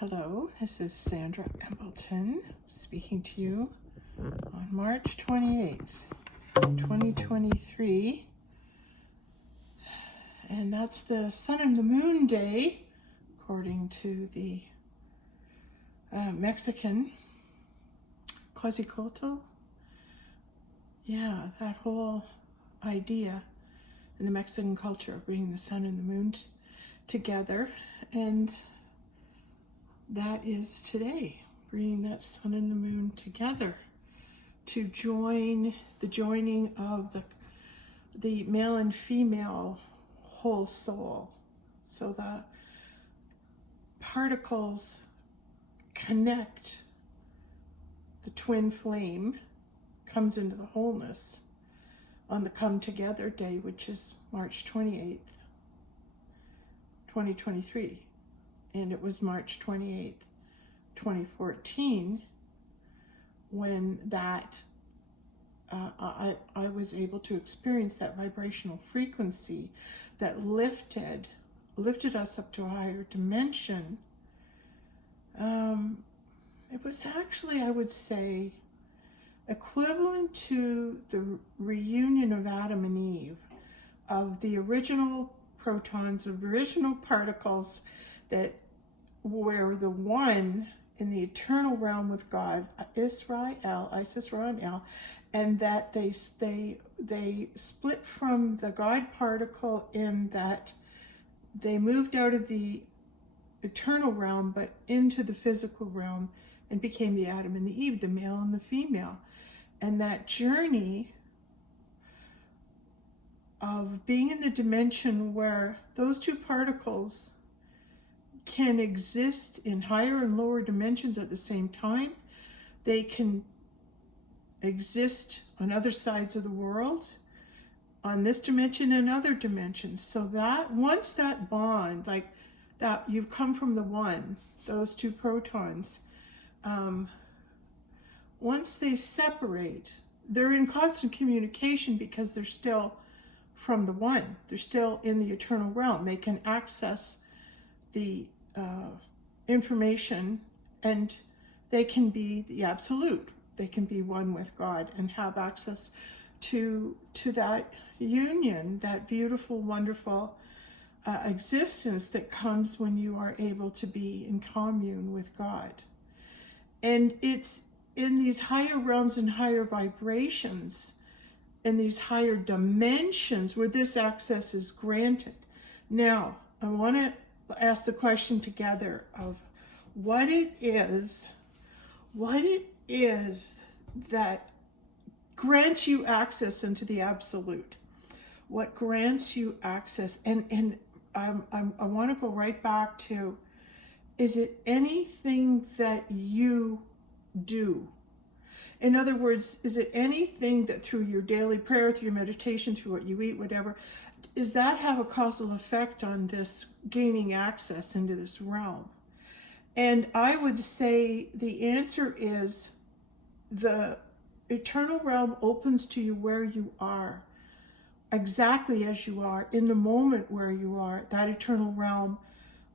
Hello, this is Sandra Embleton speaking to you on March 28th, 2023. And that's the Sun and the Moon Day, according to the Mexican Quetzalcoatl. Yeah, that whole idea in the Mexican culture of bringing the sun and the moon together. And that is today, bringing that sun and the moon together to join the joining of the male and female whole soul. So the particles connect, the twin flame comes into the wholeness on the Come Together Day, which is March 28th, 2023. And it was March 28th, 2014, when that I was able to experience that vibrational frequency that lifted us up to a higher dimension. It was actually, I would say, equivalent to the reunion of Adam and Eve, of the original protons, original particles that were the one in the eternal realm with God, Isis, Ra, and El, and that they split from the God particle in that they moved out of the eternal realm but into the physical realm and became the Adam and the Eve, the male and the female. And that journey of being in the dimension where those two particles can exist in higher and lower dimensions at the same time. They can exist on other sides of the world, on this dimension and other dimensions. So that once that bond, like that, you've come from the one, those two protons, once they separate, they're in constant communication because they're still from the one. They're still in the eternal realm. They can access the information, and they can be the absolute. They can be one with God and have access to that union, that beautiful, wonderful existence that comes when you are able to be in commune with God. And it's in these higher realms and higher vibrations, in these higher dimensions where this access is granted. Now, I want to ask the question together of what it is that grants you access into the absolute. What grants you access? And I want to go right back to, is it anything that you do? In other words, is it anything that through your daily prayer, through your meditation, through what you eat, whatever, does that have a causal effect on this gaining access into this realm? And I would say the answer is the eternal realm opens to you where you are, exactly as you are, in the moment where you are. That eternal realm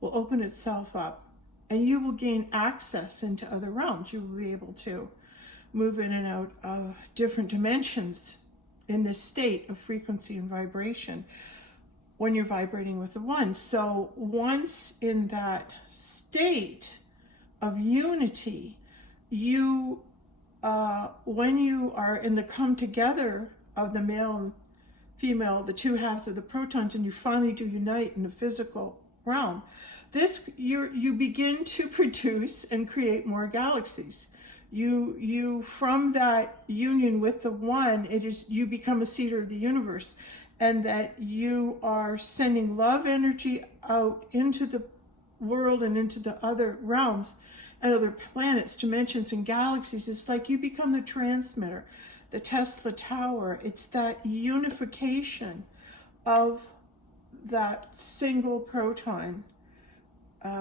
will open itself up and you will gain access into other realms. You will be able to move in and out of different dimensions in this state of frequency and vibration when you're vibrating with the one. So once in that state of unity, you, when you are in the come together of the male and female, the two halves of the protons, and you finally do unite in the physical realm, this you begin to produce and create more galaxies. You from that union with the one, it is you become a seeder of the universe, and that you are sending love energy out into the world and into the other realms and other planets, dimensions, and galaxies. It's like you become the transmitter, the Tesla tower. It's that unification of that single proton.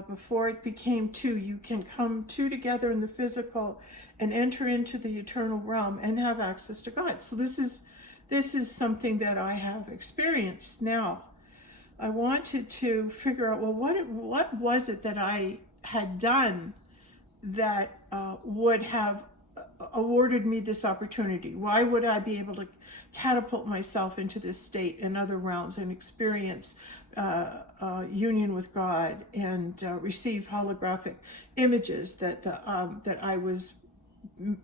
Before it became two, you can come two together in the physical and enter into the eternal realm and have access to God. So this is something that I have experienced. Now, I wanted to figure out, well, what was it that I had done that would have awarded me this opportunity? Why would I be able to catapult myself into this state and other realms and experience union with God and receive holographic images that I was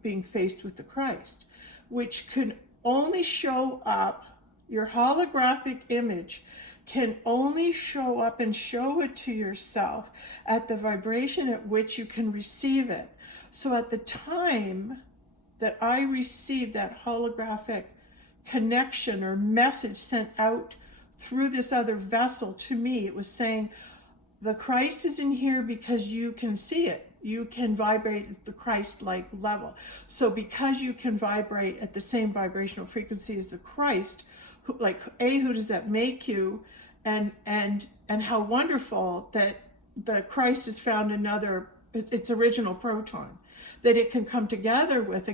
being faced with the Christ, which could only show up, your holographic image can only show up and show it to yourself at the vibration at which you can receive it. So at the time that I received that holographic connection or message sent out through this other vessel to me, it was saying, the Christ is in here because you can see it. You can vibrate at the Christ-like level. So because you can vibrate at the same vibrational frequency as the Christ, who does that make you? And how wonderful that the Christ has found its original proton, that it can come together with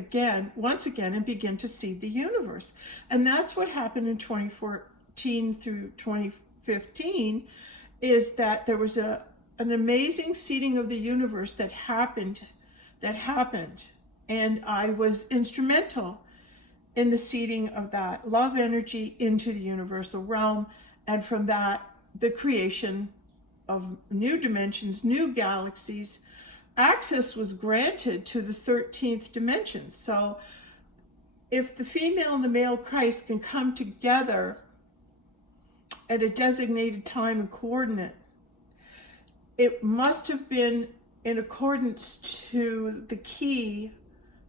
once again, and begin to seed the universe. And that's what happened in 2014 through 2015, is that there was an amazing seeding of the universe that happened, and I was instrumental in the seeding of that love energy into the universal realm, and from that, the creation of new dimensions, new galaxies. Access was granted to the 13th dimension. So if the female and the male Christ can come together at a designated time and coordinate, it must have been in accordance to the key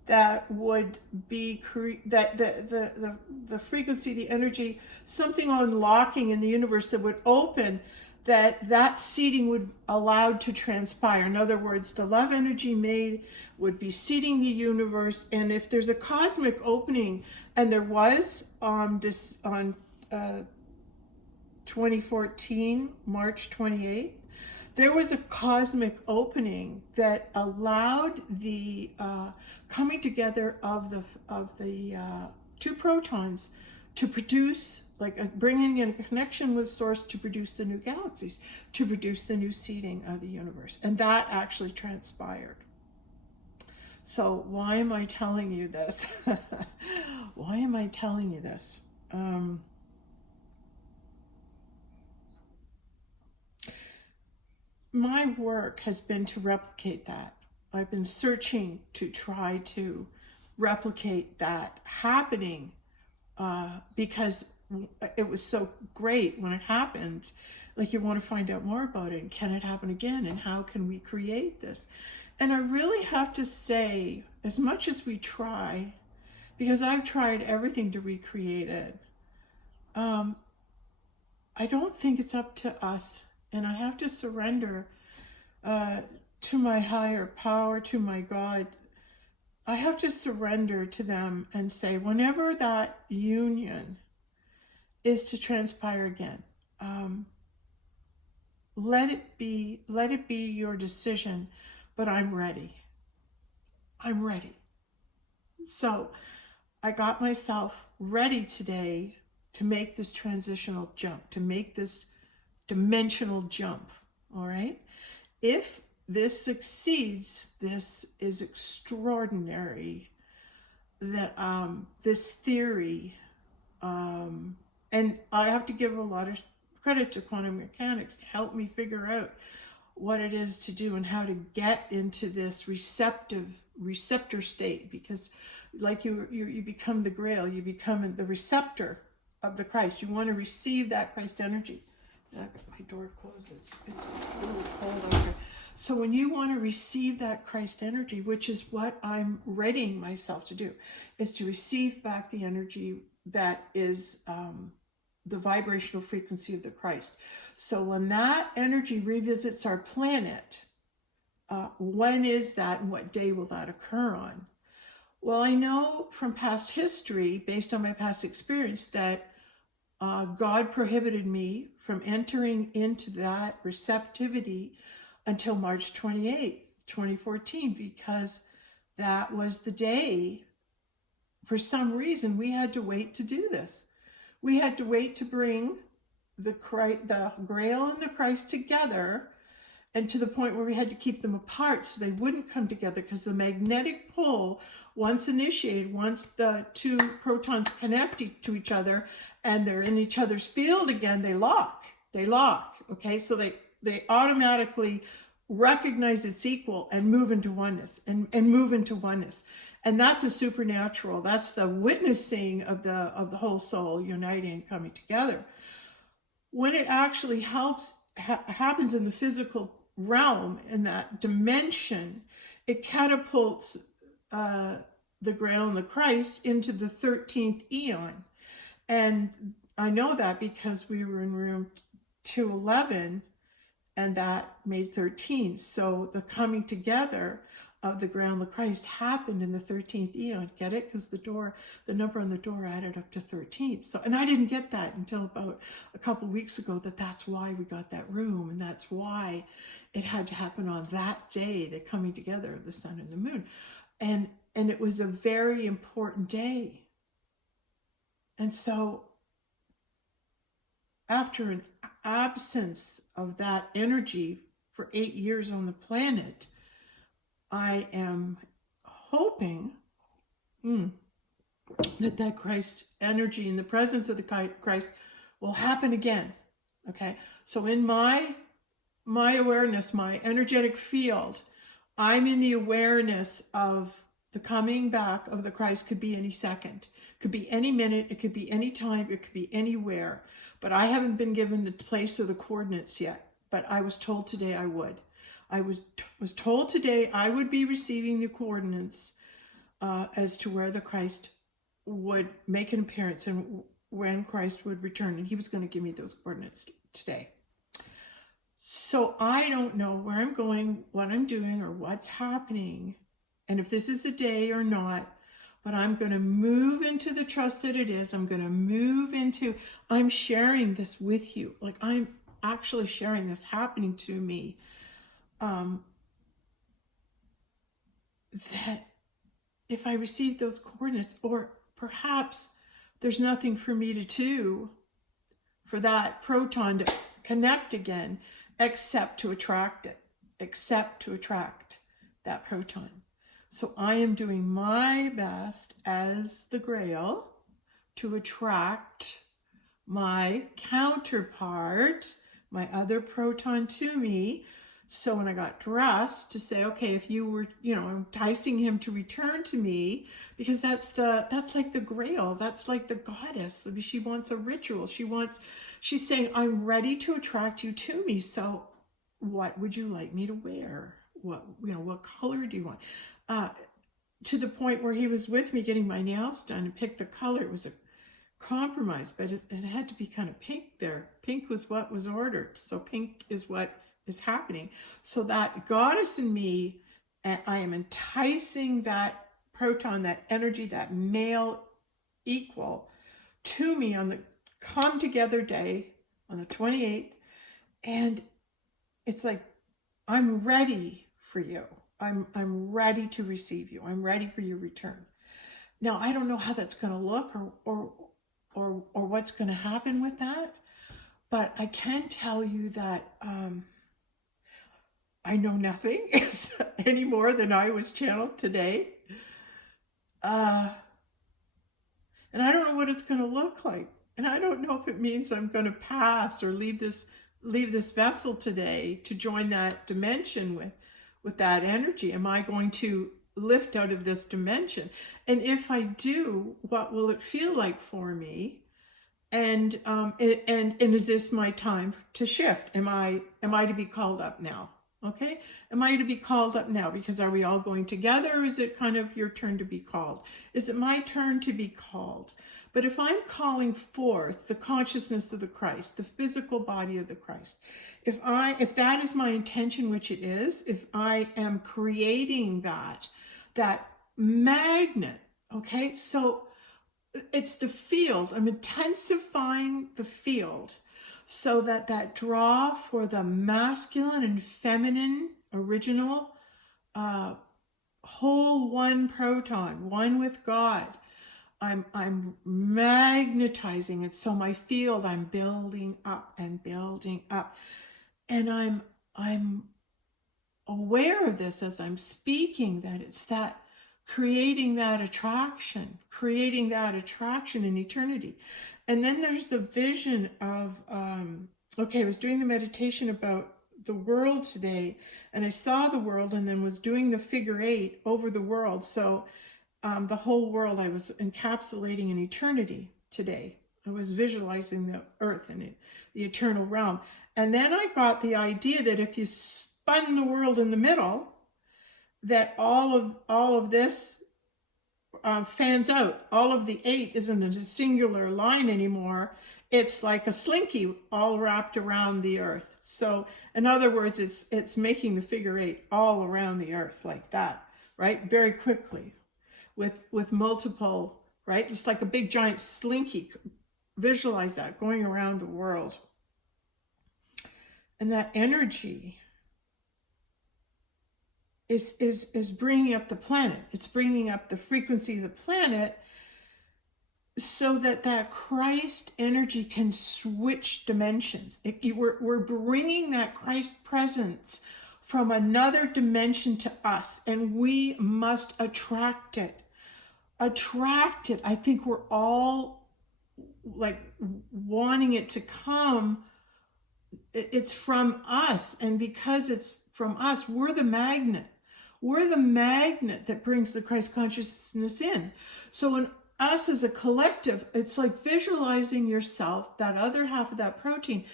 that would be the frequency, the energy, something unlocking in the universe that would open, that seeding would allowed to transpire. In other words, the love energy made would be seeding the universe. And if there's a cosmic opening, and there was on 2014, March 28th, there was a cosmic opening that allowed the coming together of the two protons to produce, bringing in a connection with source to produce the new galaxies, to produce the new seeding of the universe. And that actually transpired. So why am I telling you this? Why am I telling you this? My work has been to replicate that. I've been searching to try to replicate that happening because it was so great when it happened. Like, you want to find out more about it. And can it happen again? And how can we create this? And I really have to say, as much as we try, because I've tried everything to recreate it, I don't think it's up to us. And I have to surrender to my higher power, to my God. I have to surrender to them and say, whenever that union is to transpire again, let it be your decision, but I'm ready. I'm ready. So I got myself ready today to make this transitional jump, to make this dimensional jump. All right. If this succeeds, this is extraordinary. That this theory, and I have to give a lot of credit to quantum mechanics to help me figure out what it is to do and how to get into this receptor state, because like you become the Grail, you become the receptor of the Christ. You want to receive that Christ energy. My door closed. It's a little cold out here. So when you want to receive that Christ energy, which is what I'm readying myself to do, is to receive back the energy that is the vibrational frequency of the Christ. So when that energy revisits our planet, when is that and what day will that occur on? Well, I know from past history, based on my past experience, that God prohibited me from entering into that receptivity until March 28th, 2014, because that was the day, for some reason, we had to wait to do this. We had to wait to bring the Grail and the Christ together and to the point where we had to keep them apart so they wouldn't come together, because the magnetic pull, once initiated, once the two protons connect to each other and they're in each other's field again, they lock. Okay, so they automatically recognize its equal and move into oneness, and move into oneness. And that's a supernatural, that's the witnessing of the whole soul uniting and coming together. When it actually happens in the physical realm, in that dimension, it catapults the Grail and the Christ into the 13th eon. And I know that because we were in room 211, and that made 13. So the coming together of the Grail and the Christ happened in the 13th eon. Get it? Because the number on the door added up to 13. So, and I didn't get that until about a couple of weeks ago, that's why we got that room, and that's why it had to happen on that day, the coming together of the sun and the moon. And it was a very important day. And so after an absence of that energy for 8 years on the planet, I am hoping that Christ energy and the presence of the Christ will happen again. Okay, so in my awareness, my energetic field, I'm in the awareness of the coming back of the Christ. Could be any second, could be any minute, it could be any time, it could be anywhere. But I haven't been given the place or the coordinates yet. But I was told today I would. I was told today I would be receiving the coordinates as to where the Christ would make an appearance and when Christ would return. And he was going to give me those coordinates today. So I don't know where I'm going, what I'm doing, or what's happening, and if this is the day or not. But I'm going to move into the trust that it is. I'm sharing this with you. Like, I'm actually sharing this happening to me. That if I receive those coordinates, or perhaps there's nothing for me to do for that proton to connect again, except to attract that proton. So I am doing my best as the Grail to attract my counterpart, my other proton, to me. So when I got dressed, to say, okay, if you were, enticing him to return to me, because that's like the Grail, that's like the goddess. She wants a ritual. She's saying, I'm ready to attract you to me. So what would you like me to wear? What color do you want? To the point where he was with me getting my nails done and picked the color. It was a compromise, but it had to be kind of pink there. Pink was what was ordered. So pink is what is happening. So that goddess in me, I am enticing that proton, that energy, that male equal to me on the come together day on the 28th. And it's like, I'm ready for you. I'm ready to receive you. I'm ready for your return. Now, I don't know how that's going to look or what's going to happen with that, but I can tell you that I know nothing any more than I was channeled today. And I don't know what it's going to look like. And I don't know if it means I'm going to pass or leave this vessel today to join that dimension with that energy. Am I going to lift out of this dimension? And if I do, what will it feel like for me? And is this my time to shift? Am I to be called up now? Okay, am I to be called up now? Because are we all going together, or is it kind of your turn to be called? Is it my turn to be called? But if I'm calling forth the consciousness of the Christ, the physical body of the Christ, if that is my intention, which it is, if I am creating that magnet, okay, so it's the field. I'm intensifying the field so that draw for the masculine and feminine original whole one proton, one with God. I'm magnetizing it. So my field, I'm building up and building up. And I'm aware of this as I'm speaking, that it's that creating that attraction in eternity. And then there's the vision of, okay, I was doing the meditation about the world today, and I saw the world and then was doing the figure 8 over the world. So the whole world I was encapsulating in eternity today. I was visualizing the earth and the eternal realm. And then I got the idea that if you spun the world in the middle, that all of this fans out. All of the 8 isn't a singular line anymore. It's like a slinky all wrapped around the earth. So in other words, it's making the figure 8 all around the earth like that, right? Very quickly with multiple, right? It's like a big giant slinky. Visualize that going around the world. And that energy is bringing up the planet. It's bringing up the frequency of the planet so that Christ energy can switch dimensions. We're bringing that Christ presence from another dimension to us, and we must attract it. Attract it. I think we're all like wanting it to come. It's from us, and because it's from us, we're the magnet. We're the magnet that brings the Christ consciousness in. So in us as a collective, it's like visualizing yourself, that other half of that proton,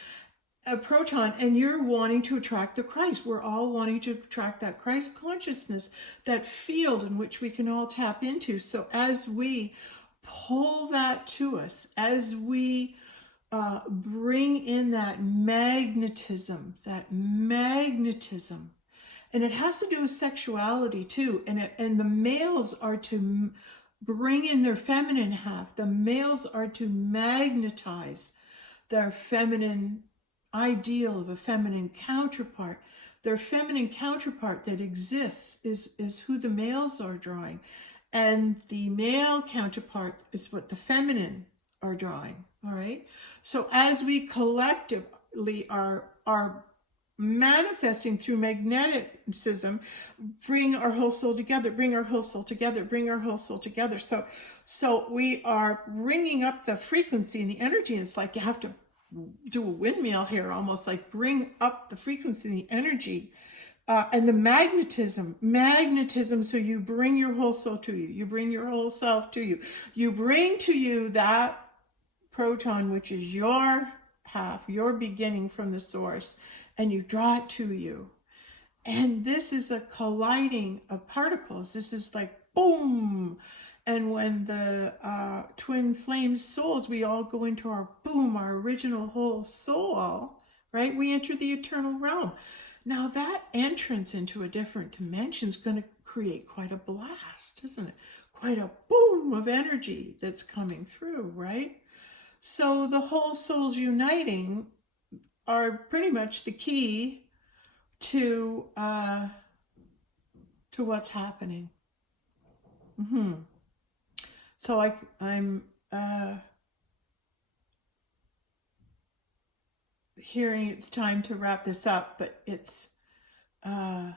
and you're wanting to attract the Christ. We're all wanting to attract that Christ consciousness, that field in which we can all tap into. So as we pull that to us, as we bring in that magnetism, and it has to do with sexuality too. And the males are to bring in their feminine half. The males are to magnetize their feminine ideal of a feminine counterpart. Their feminine counterpart that exists is who the males are drawing. And the male counterpart is what the feminine are drawing. All right. So as we collectively are manifesting through magneticism, bring our whole soul together, bring our whole soul together, bring our whole soul together. So we are bringing up the frequency and the energy. It's like you have to do a windmill here, almost like bring up the frequency and the energy. And the magnetism. So you bring your whole soul to you. You bring your whole self to you. You bring to you that proton, which is your half, your beginning from the source, and you draw it to you. And this is a colliding of particles. This is like boom. And when the twin flame souls, we all go into our boom, our original whole soul, right? We enter the eternal realm. Now that entrance into a different dimension is going to create quite a blast, isn't it? Quite a boom of energy that's coming through, right? So the whole souls uniting are pretty much the key to what's happening. So I'm hearing it's time to wrap this up, but it's I'm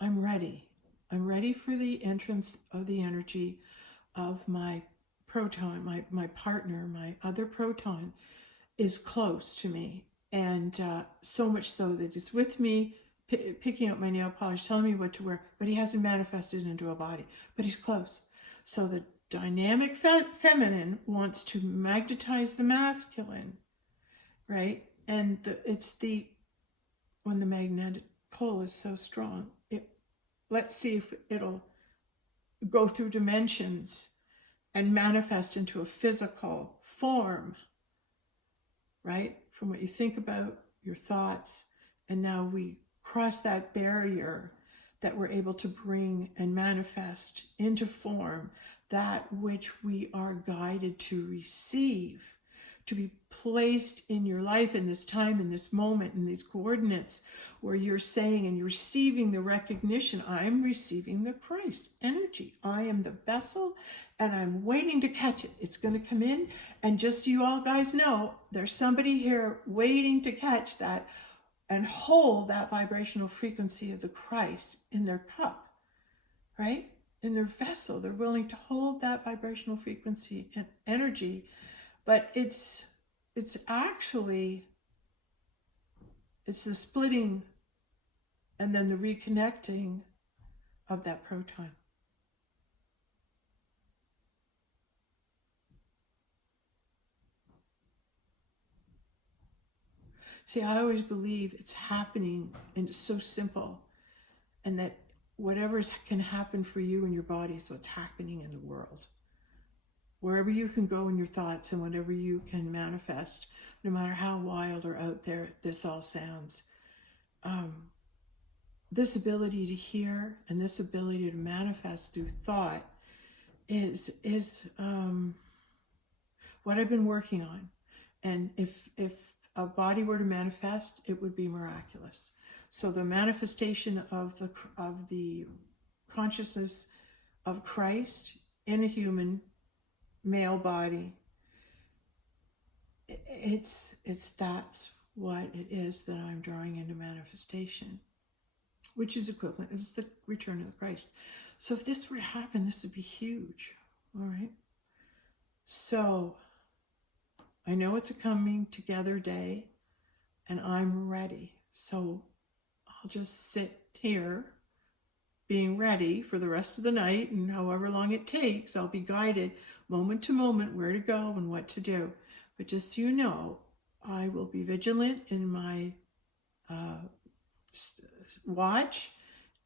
ready. I'm ready for the entrance of the energy of my proton, my partner, my other proton is close to me. And so much so that he's with me, picking up my nail polish, telling me what to wear, but he hasn't manifested into a body, but he's close. So the dynamic feminine wants to magnetize the masculine, right? And when the magnetic pull is so strong, let's see if it'll go through dimensions and manifest into a physical form, right? From what you think about, your thoughts, and now we cross that barrier that we're able to bring and manifest into form that which we are guided to receive, to be placed in your life in this time, in this moment, in these coordinates where you're saying and you're receiving the recognition, I'm receiving the Christ energy. I am the vessel and I'm waiting to catch it. It's going to come in. And just so you all guys know, there's somebody here waiting to catch that and hold that vibrational frequency of the Christ in their cup, right? In their vessel. They're willing to hold that vibrational frequency and energy, but it's actually, it's the splitting and then the reconnecting of that proton. See, I always believe it's happening, and it's so simple, and that whatever can happen for you in your body is what's happening in the world. Wherever you can go in your thoughts and whatever you can manifest, no matter how wild or out there this all sounds, this ability to hear and this ability to manifest through thought is what I've been working on. And if a body were to manifest, it would be miraculous. So the manifestation of the consciousness of Christ in a human male body, it's that's what it is that I'm drawing into manifestation, which is equivalent. It's the return of Christ. So if this were to happen, this would be huge. All right. So I know it's a coming together day, and I'm ready. So I'll just sit here being ready for the rest of the night, and however long it takes, I'll be guided moment to moment where to go and what to do. But just so you know, I will be vigilant in my watch,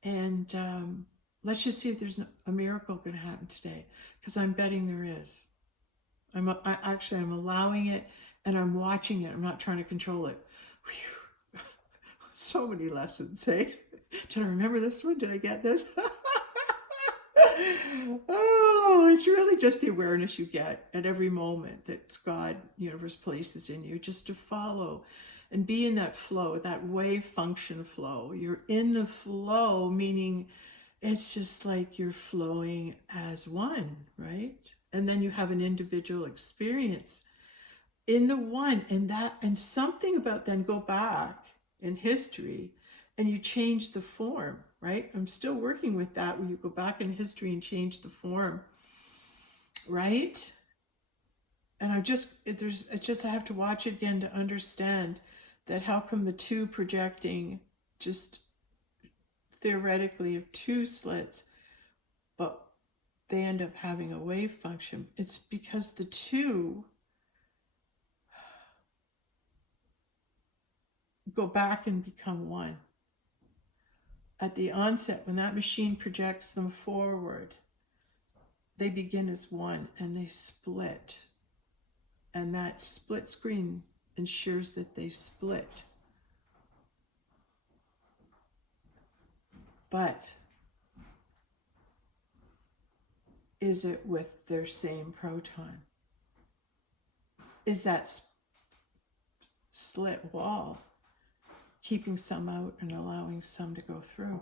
and let's just see if there's a miracle going to happen today, because I'm betting there is. I'm allowing it, and I'm watching it. I'm not trying to control it. Whew. So many lessons, hey? Did I remember this one? Did I get this? Oh, it's really just the awareness you get at every moment that God, universe places in you, just to follow and be in that flow, that wave function flow. You're in the flow, meaning it's just like you're flowing as one, right? And then you have an individual experience in the one, and something about then go back in history and you change the form, right? I'm still working with that, where you go back in history and change the form, right? And I have to watch it again to understand that how come the two projecting just theoretically of two slits, but they end up having a wave function. It's because the two go back and become one. At the onset, when that machine projects them forward, they begin as one and they split. And that split screen ensures that they split. But is it with their same proton? Is that slit wall keeping some out and allowing some to go through?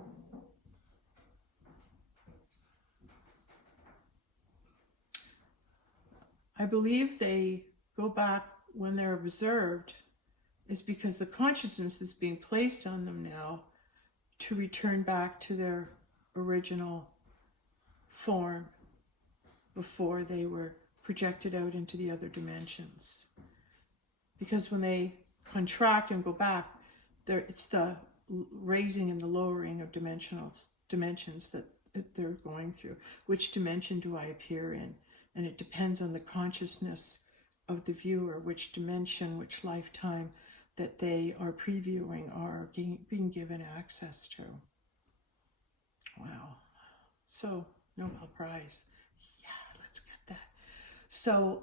I believe they go back when they're observed is because the consciousness is being placed on them now to return back to their original form before they were projected out into the other dimensions. Because when they contract and go back, it's the raising and the lowering of dimensions that they're going through. Which dimension do I appear in? And it depends on the consciousness of the viewer, which dimension, which lifetime that they are previewing or being given access to. Wow. So, Nobel Prize. Yeah, let's get that. So,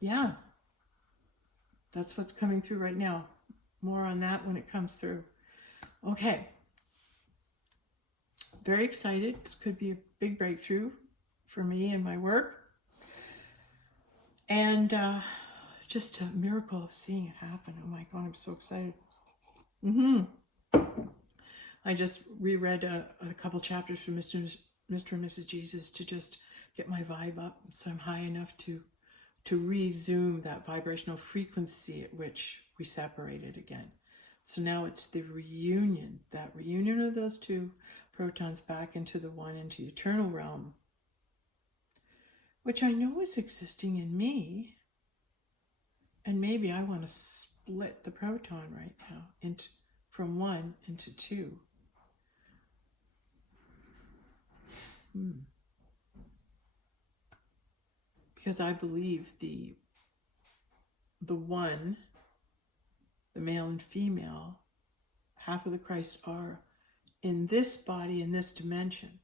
yeah, that's what's coming through right now. More on that when it comes through. Okay. Very excited. This could be a big breakthrough for me and my work. And just a miracle of seeing it happen. Oh my God, I'm so excited. I just reread a couple chapters from Mr. and Mrs. Jesus to just get my vibe up, so I'm high enough to resume that vibrational frequency at which we separated again. So now it's the reunion, that reunion of those two protons back into the one, into the eternal realm, which I know is existing in me. And maybe I want to split the proton right now into from one into two. Because I believe the one, the male and female, half of the Christ are in this body, in this dimension.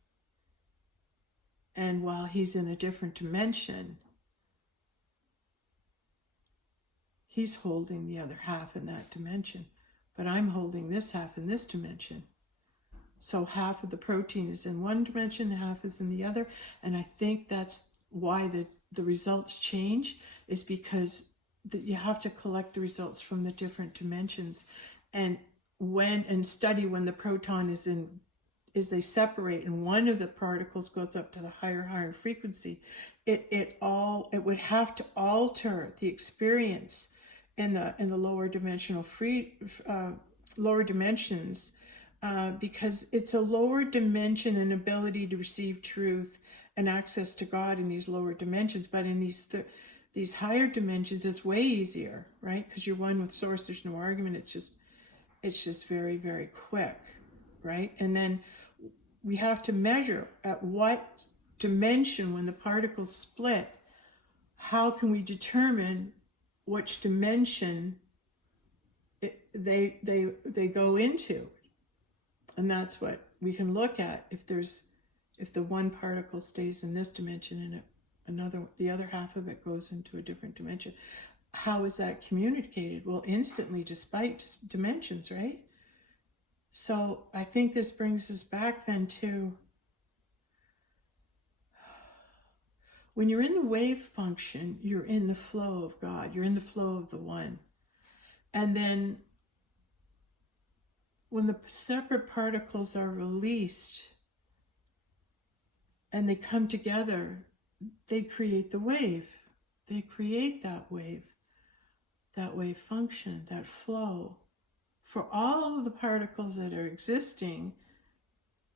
And while he's in a different dimension, he's holding the other half in that dimension. But I'm holding this half in this dimension. So half of the protein is in one dimension, half is in the other. And I think that's why the results change, is because you have to collect the results from the different dimensions. And study when the proton is in, is they separate and one of the particles goes up to the higher frequency, it would have to alter the experience in the lower dimensional lower dimensions, because it's a lower dimension and ability to receive truth and access to God in these lower dimensions. But in these higher dimensions, it's way easier, right? Because you're one with source. There's no argument. It's just very, very quick, right? And then we have to measure at what dimension, when the particles split, how can we determine which dimension they go into? And that's what we can look at. If the one particle stays in this dimension and the other half of it goes into a different dimension, how is that communicated? Well, instantly, despite dimensions, right? So I think this brings us back then to, when you're in the wave function, you're in the flow of God. You're in the flow of the one. And then when the separate particles are released and they come together, they create the wave. They create that wave function, that flow. For all of the particles that are existing,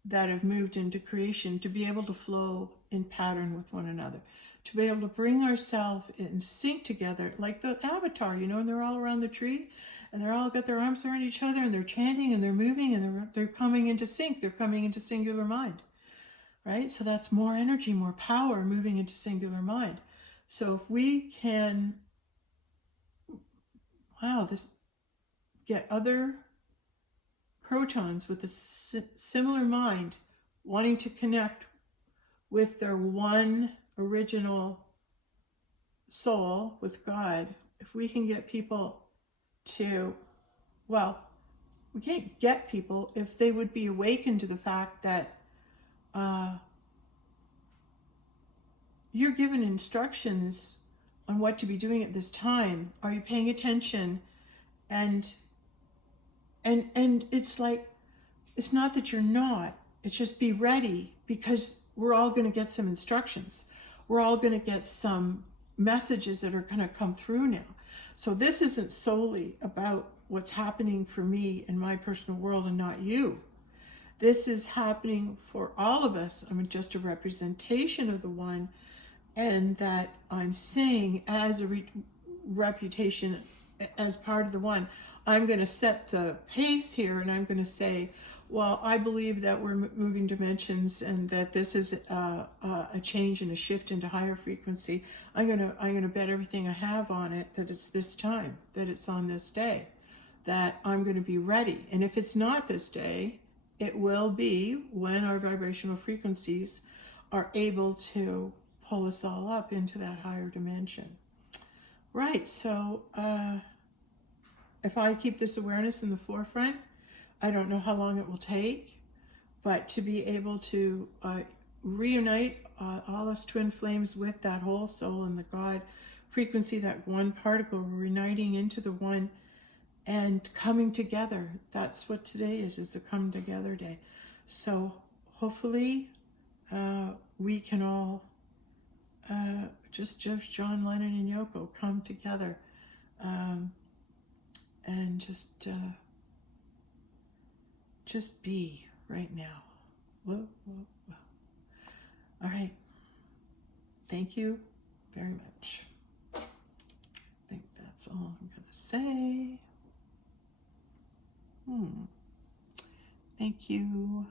that have moved into creation, to be able to flow in pattern with one another, to be able to bring ourselves in sync together, like the avatar, and they're all around the tree, and they're all got their arms around each other, and they're chanting, and they're moving, and they're coming into sync. They're coming into singular mind, right? So that's more energy, more power moving into singular mind. So if we can, get other protons with a similar mind, wanting to connect with their one original soul, with God, if we can get people to, we can't get people if they would be awakened to the fact that you're given instructions on what to be doing at this time. Are you paying attention? And it's like, it's not that you're not, it's just be ready, because we're all going to get some instructions. We're all going to get some messages that are going to come through now. So this isn't solely about what's happening for me in my personal world and not you. This is happening for all of us. I'm just a representation of the one, and that I'm saying as a reputation, as part of the one. I'm going to set the pace here, and I'm going to say, well, I believe that we're moving dimensions, and that this is a change and a shift into higher frequency. I'm going to bet everything I have on it that it's this time, that it's on this day, that I'm going to be ready. And if it's not this day, it will be when our vibrational frequencies are able to pull us all up into that higher dimension. Right, so if I keep this awareness in the forefront, I don't know how long it will take, but to be able to reunite all us twin flames with that whole soul and the God frequency, that one particle, reuniting into the one and coming together. That's what today is. It's a come together day. So hopefully we can all, just John Lennon and Yoko, come together and just Just be right now. Whoa, whoa, whoa. All right. Thank you very much. I think that's all I'm going to say. Thank you.